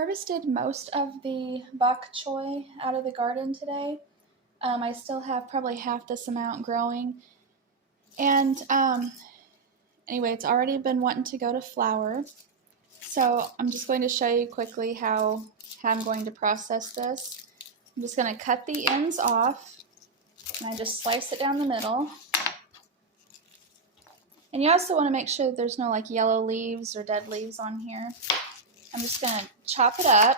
harvested most of the bok choy out of the garden today. I still have probably half this amount growing. And anyway, it's already been wanting to go to flour. So I'm just going to show you quickly how I'm going to process this. I'm just going to cut the ends off, and I just slice it down the middle. And you also want to make sure that there's no like yellow leaves or dead leaves on here. I'm just going to chop it up.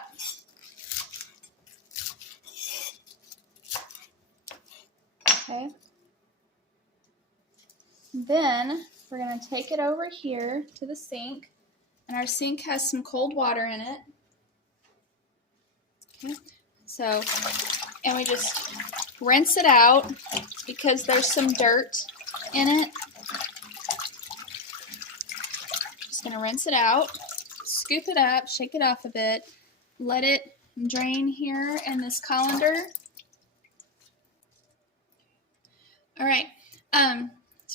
Okay. Then we're going to take it over here to the sink. And our sink has some cold water in it. Okay. So, and we just rinse it out because there's some dirt in it. Just going to rinse it out, scoop it up, shake it off a bit, let it drain here in this colander. All right, so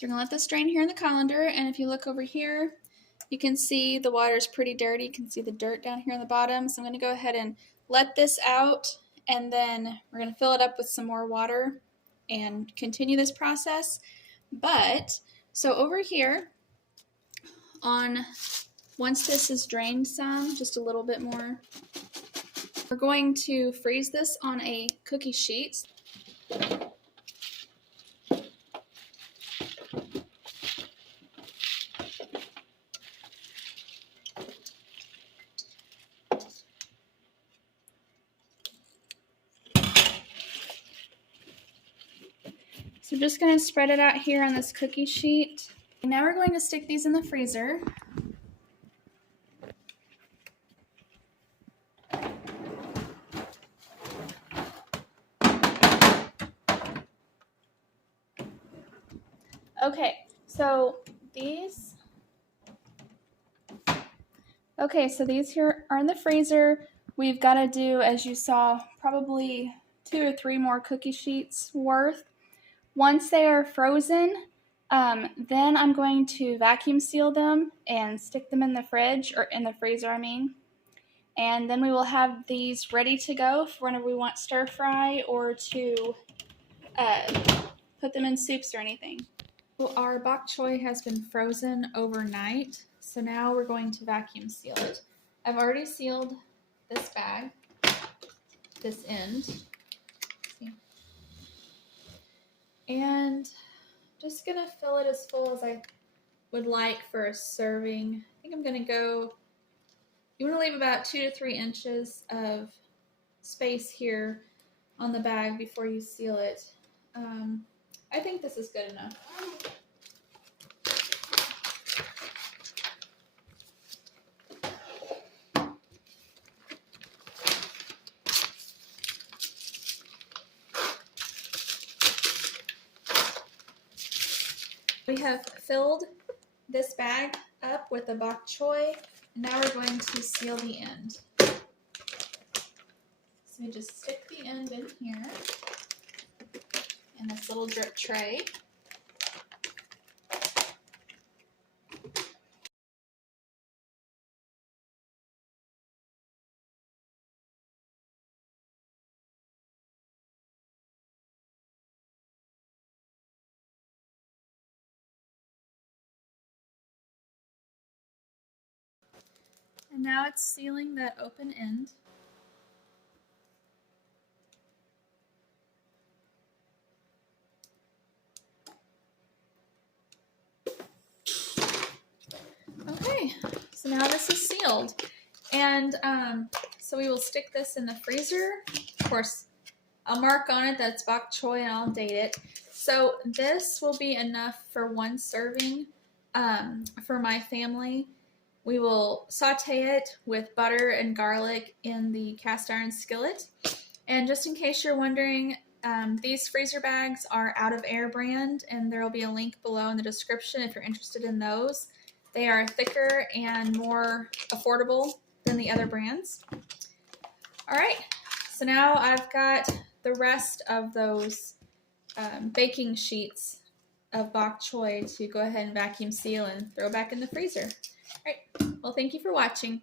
we're going to let this drain here in the colander, and if you look over here, you can see the water is pretty dirty. You can see the dirt down here on the bottom. So I'm going to go ahead and let this out, and then we're going to fill it up with some more water and continue this process. But, so over here, once this is drained some, just a little bit more, we're going to freeze this on a cookie sheet. So just going to spread it out here on this cookie sheet. And now we're going to stick these in the freezer. Okay, so these here are in the freezer. We've got to do, as you saw, probably 2 or 3 more cookie sheets worth. Once they are frozen, then I'm going to vacuum seal them and stick them in the fridge, or in the freezer, I mean. And then we will have these ready to go for whenever we want stir fry or to put them in soups or anything. So our bok choy has been frozen overnight, so now we're going to vacuum seal it. I've already sealed this bag, this end. And just gonna fill it as full as I would like for a serving. I think I'm gonna go, you wanna leave about 2 to 3 inches of space here on the bag before you seal it. I think this is good enough. We have filled this bag up with the bok choy, and now we're going to seal the end. So we just stick the end in here in this little drip tray. And now it's sealing that open end. Okay, so now this is sealed. And so we will stick this in the freezer. Of course, I'll mark on it that it's bok choy and I'll date it. So this will be enough for 1 serving for my family. We will saute it with butter and garlic in the cast iron skillet. And just in case you're wondering, these freezer bags are Out of Air brand, and there will be a link below in the description if you're interested in those. They are thicker and more affordable than the other brands. All right, so now I've got the rest of those baking sheets of bok choy to go ahead and vacuum seal and throw back in the freezer. All right, well, thank you for watching.